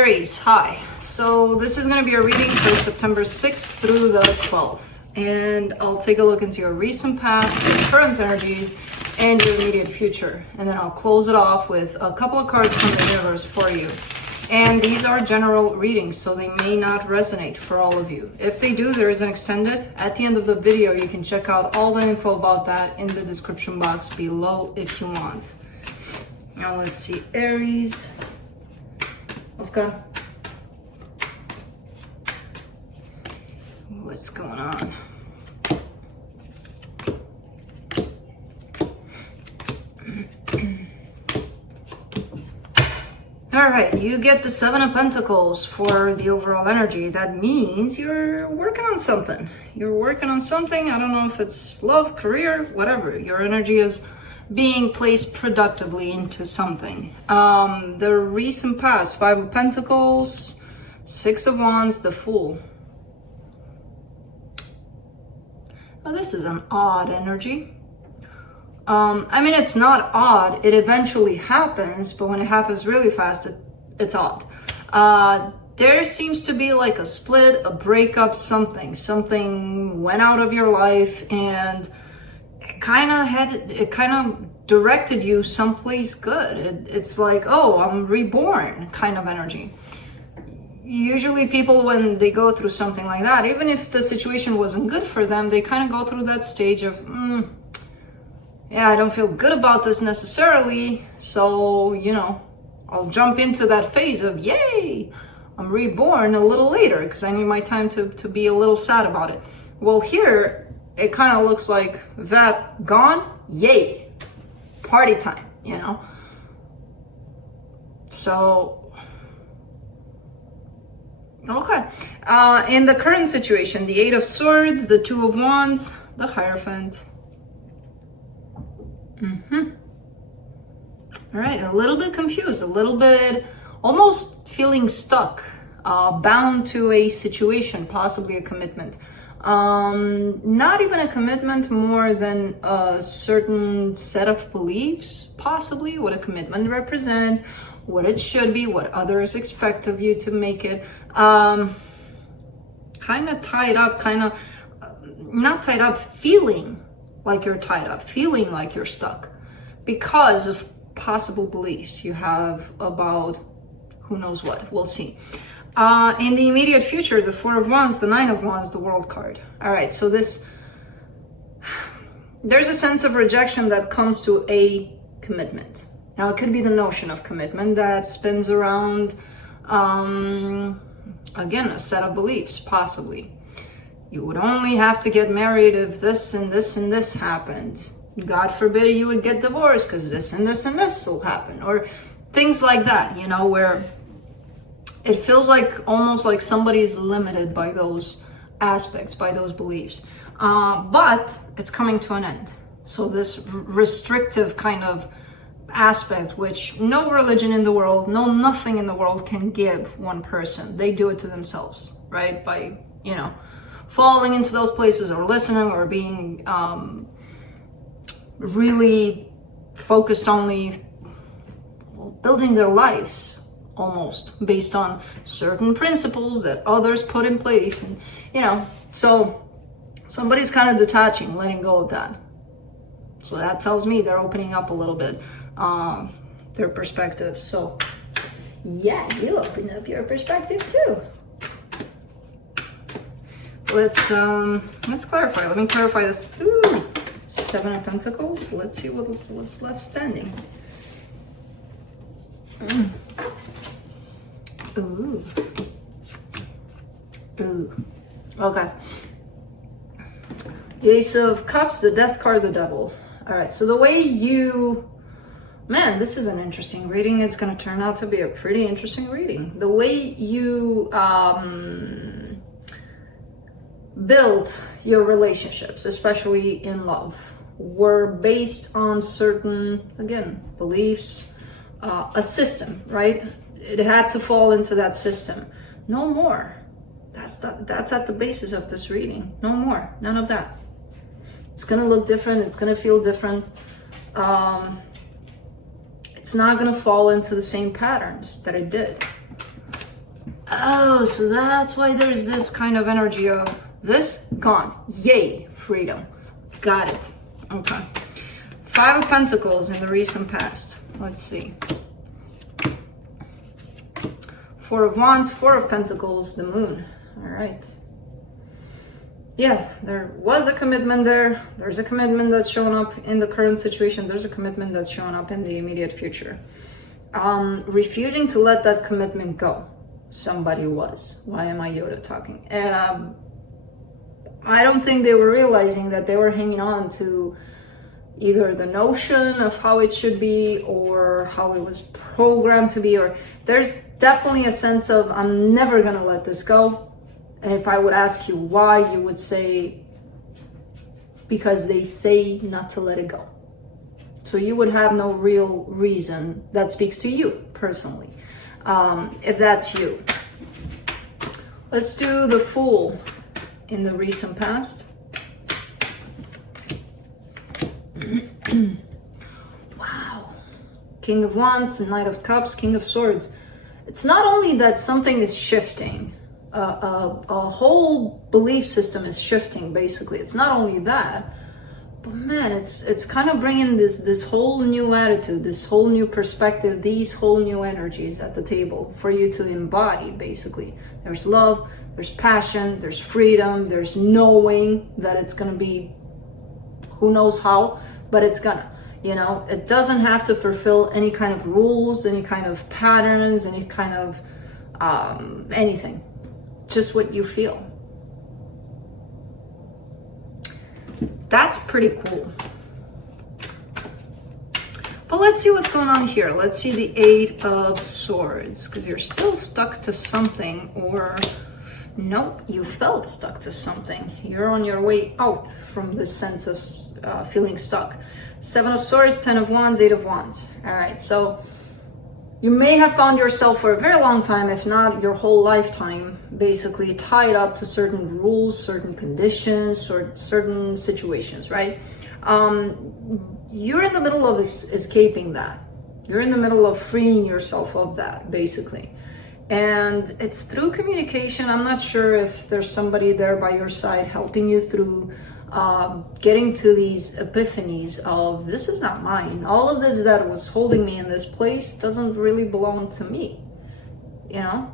Aries, hi. So this is going to be a reading for September 6th through the 12th. And I'll take a look into your recent past, your current energies, and your immediate future. And then I'll close it off with a couple of cards from the universe for you. And these are general readings, so they may not resonate for all of you. If they do, there is an extended. At the end of the video, you can check out all the info about that in the description box below if you want. Now let's see, Aries. What's good? What's going on? All right, you get the Seven of Pentacles for the overall energy. That means you're working on something. You're working on something. I don't know if it's love, career, whatever. Your energy is being placed productively into something. The recent past, Five of Pentacles, Six of Wands, the Fool. Well, this is an odd energy. I mean, it's not odd. It eventually happens, but when it happens really fast, it's odd. There seems to be like a split, a breakup, something. Something went out of your life and it kind of directed you someplace good. It's like, oh, I'm reborn kind of energy. Usually people, when they go through something like that, even if the situation wasn't good for them, they kind of go through that stage of, yeah, I don't feel good about this necessarily. So, you know, I'll jump into that phase of, yay, I'm reborn a little later because I need my time to be a little sad about it. Well, here, it kind of looks like that gone, yay, party time, you know? So, okay. In the current situation, the Eight of Swords, the Two of Wands, the Hierophant. All right, a little bit confused, a little bit almost feeling stuck, bound to a situation, possibly a commitment. Not even a commitment, more than a certain set of beliefs, possibly what a commitment represents, what it should be, what others expect of you to make it. Kind of tied up, not tied up, feeling like you're tied up, feeling like you're stuck because of possible beliefs you have about who knows what. We'll see. In the immediate future, the Four of Wands, the Nine of Wands, the World card. All right, so there's a sense of rejection that comes to a commitment. Now, it could be the notion of commitment that spins around, again, a set of beliefs, possibly. You would only have to get married if this and this and this happened. God forbid you would get divorced because this and this and this will happen. Or things like that, you know, where it feels like almost like somebody's limited by those aspects, by those beliefs. But it's coming to an end. So this restrictive kind of aspect, which no religion in the world, no nothing in the world can give one person. They do it to themselves, right? By, you know, falling into those places or listening or being really focused only building their lives almost based on certain principles that others put in place. And, you know, so somebody's kind of detaching, letting go of that. So that tells me they're opening up a little bit, their perspective. So yeah, you open up your perspective too. Let's clarify. Let me clarify this. Ooh, Seven of Pentacles. Let's see what's left standing. Ooh. Okay. The Ace of Cups, the Death card, the Devil. All right. So the way man, this is an interesting reading. It's going to turn out to be a pretty interesting reading. The way you built your relationships, especially in love, were based on certain, again, beliefs, a system, right? It had to fall into that system. No more. That's at the basis of this reading. No more. None of that. It's gonna look different. It's gonna feel different. It's not gonna fall into the same patterns that it did. Oh, so that's why there's this kind of energy of this gone. Yay, freedom. Got it. Okay. Five of Pentacles in the recent past. Let's see. Four of Wands, Four of Pentacles, the Moon. All right. Yeah, there was a commitment there. There's a commitment that's showing up in the current situation. There's a commitment that's showing up in the immediate future. Refusing to let that commitment go. Somebody was. Why am I Yoda talking? I don't think they were realizing that they were hanging on to either the notion of how it should be or how it was programmed to be, or there's definitely a sense of, I'm never gonna let this go. And if I would ask you why, you would say, because they say not to let it go. So you would have no real reason that speaks to you personally, if that's you. Let's do the Fool in the recent past. Wow. King of Wands, Knight of Cups, King of Swords. It's not only that something is shifting, a whole belief system is shifting, basically. It's not only that, but man, it's kind of bringing this whole new attitude, this whole new perspective, these whole new energies at the table for you to embody, basically. There's love, there's passion, there's freedom, there's knowing that it's going to be who knows how, but it's gonna, you know, it doesn't have to fulfill any kind of rules, any kind of patterns, any kind of anything. Just what you feel. That's pretty cool. But let's see what's going on here. Let's see the Eight of Swords, because you're still stuck to something, or nope, you felt stuck to something. You're on your way out from this sense of feeling stuck. Seven of Swords, Ten of Wands, Eight of Wands. All right, so you may have found yourself for a very long time, if not your whole lifetime, basically tied up to certain rules, certain conditions, or certain situations, right? You're in the middle of escaping that. You're in the middle of freeing yourself of that, basically. And it's through communication. I'm not sure if there's somebody there by your side helping you through getting to these epiphanies of, this is not mine. All of this that was holding me in this place doesn't really belong to me, you know?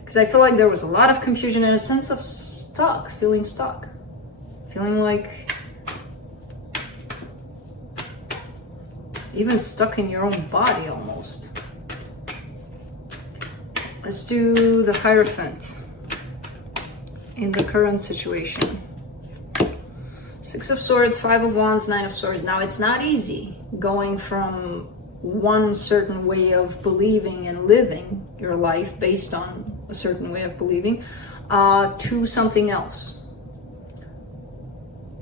Because I feel like there was a lot of confusion and a sense of stuck, feeling like even stuck in your own body almost. Let's do the Hierophant in the current situation. Six of Swords, Five of Wands, Nine of Swords. Now, it's not easy going from one certain way of believing and living your life based on a certain way of believing to something else.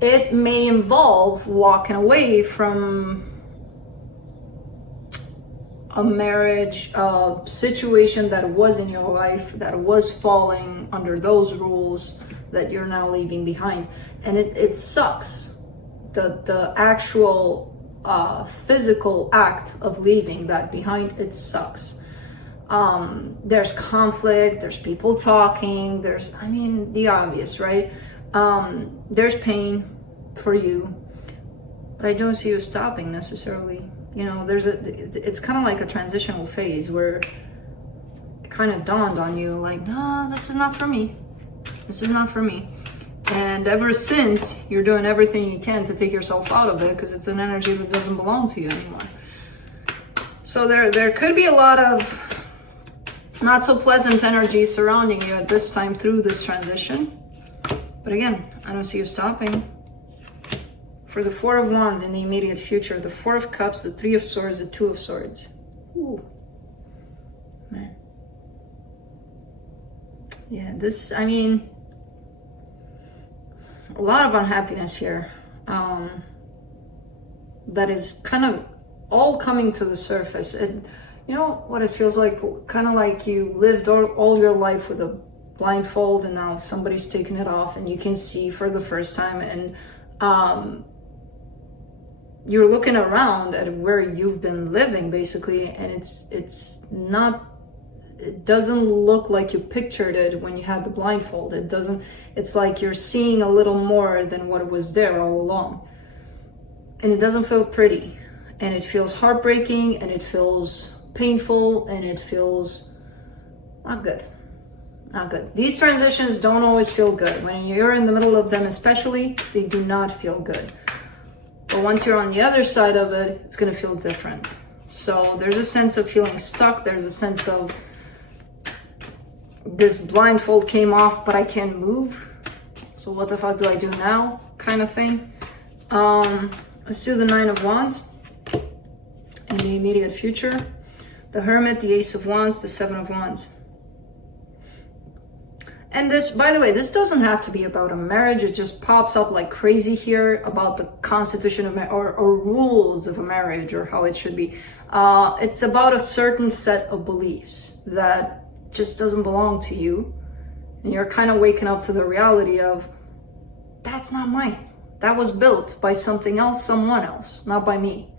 It may involve walking away from a marriage, a situation that was in your life, that was falling under those rules that you're now leaving behind. And it sucks. The actual physical act of leaving that behind, it sucks. There's conflict, there's people talking, there's, I mean, the obvious, right? There's pain for you, but I don't see you stopping necessarily. You know, it's kind of like a transitional phase where it kind of dawned on you like, no, this is not for me. This is not for me. And ever since, you're doing everything you can to take yourself out of it because it's an energy that doesn't belong to you anymore. So there could be a lot of not so pleasant energy surrounding you at this time through this transition. But again, I don't see you stopping. For the Four of Wands in the immediate future, the Four of Cups, the Three of Swords, the Two of Swords. Ooh, man. Yeah, this, I mean, a lot of unhappiness here. That is kind of all coming to the surface. And you know what it feels like? Kind of like you lived all your life with a blindfold and now somebody's taking it off and you can see for the first time, and you're looking around at where you've been living basically, and it's not it doesn't look like you pictured it when you had the blindfold. It doesn't, it's like you're seeing a little more than what was there all along. And it doesn't feel pretty. And it feels heartbreaking, and it feels painful, and it feels not good. Not good. These transitions don't always feel good. When you're in the middle of them especially, they do not feel good. But once you're on the other side of it, it's going to feel different. So there's a sense of feeling stuck. There's a sense of this blindfold came off, but I can't move. So what the fuck do I do now? Kind of thing. Let's do the Nine of Wands in the immediate future. The Hermit, the Ace of Wands, the Seven of Wands. And this, by the way, this doesn't have to be about a marriage. It just pops up like crazy here about the constitution of or rules of a marriage, or how it should be. It's about a certain set of beliefs that just doesn't belong to you. And you're kind of waking up to the reality of, that's not mine. That was built by something else, someone else, not by me.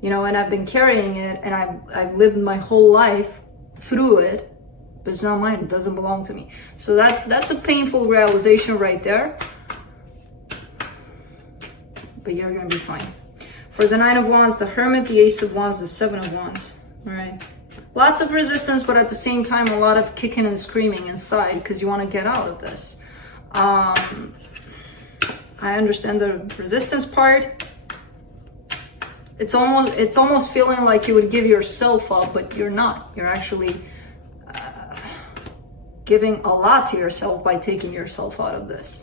You know, and I've been carrying it, and I've lived my whole life through it. But it's not mine. It doesn't belong to me. So that's a painful realization right there. But you're gonna be fine. For the Nine of Wands, the Hermit, the Ace of Wands, the Seven of Wands. All right. Lots of resistance, but at the same time, a lot of kicking and screaming inside because you want to get out of this. I understand the resistance part. It's almost feeling like you would give yourself up, but you're not. You're actually giving a lot to yourself by taking yourself out of this.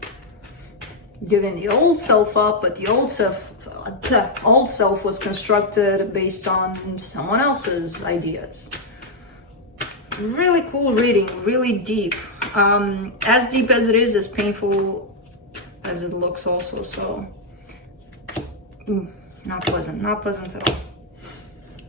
Giving the old self up, but the old self was constructed based on someone else's ideas. Really cool reading, really deep. As deep as it is, as painful as it looks also, so not pleasant at all.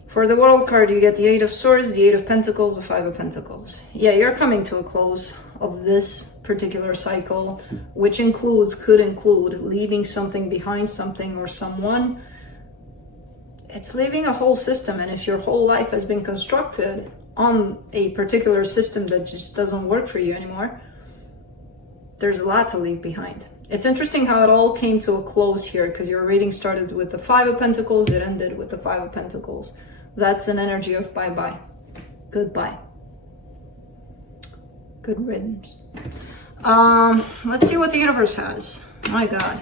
For the World card, you get the Eight of Swords, the Eight of Pentacles, the Five of Pentacles. Yeah, you're coming to a close of this particular cycle, which could include leaving something behind, something or someone. It's leaving a whole system, and if your whole life has been constructed on a particular system that just doesn't work for you anymore, there's a lot to leave behind. It's interesting how it all came to a close here, because your reading started with the Five of Pentacles, it ended with the Five of Pentacles. That's an energy of bye-bye. Goodbye. Good riddance. Let's see what the universe has. My God.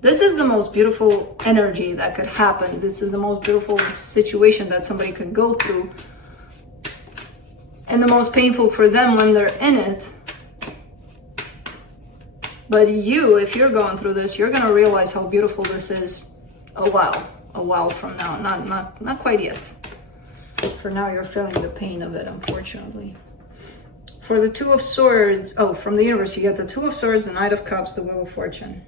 This is the most beautiful energy that could happen. This is the most beautiful situation that somebody could go through. And the most painful for them when they're in it. But you, if you're going through this, you're going to realize how beautiful this is a while from now. Not quite yet. For now, you're feeling the pain of it, unfortunately. For the Two of Swords, from the universe, you get the Two of Swords, the Knight of Cups, the Wheel of Fortune.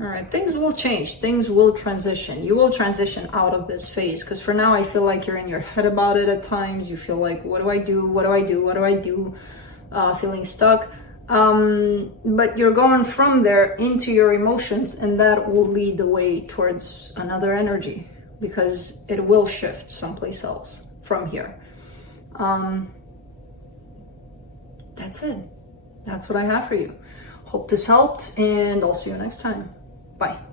All right, things will change. Things will transition. You will transition out of this phase, because for now, I feel like you're in your head about it at times. You feel like, what do I do? What do I do? What do I do? Feeling stuck. But you're going from there into your emotions, and that will lead the way towards another energy, because it will shift someplace else from here. That's it. That's what I have for you. Hope this helped, and I'll see you next time. Bye.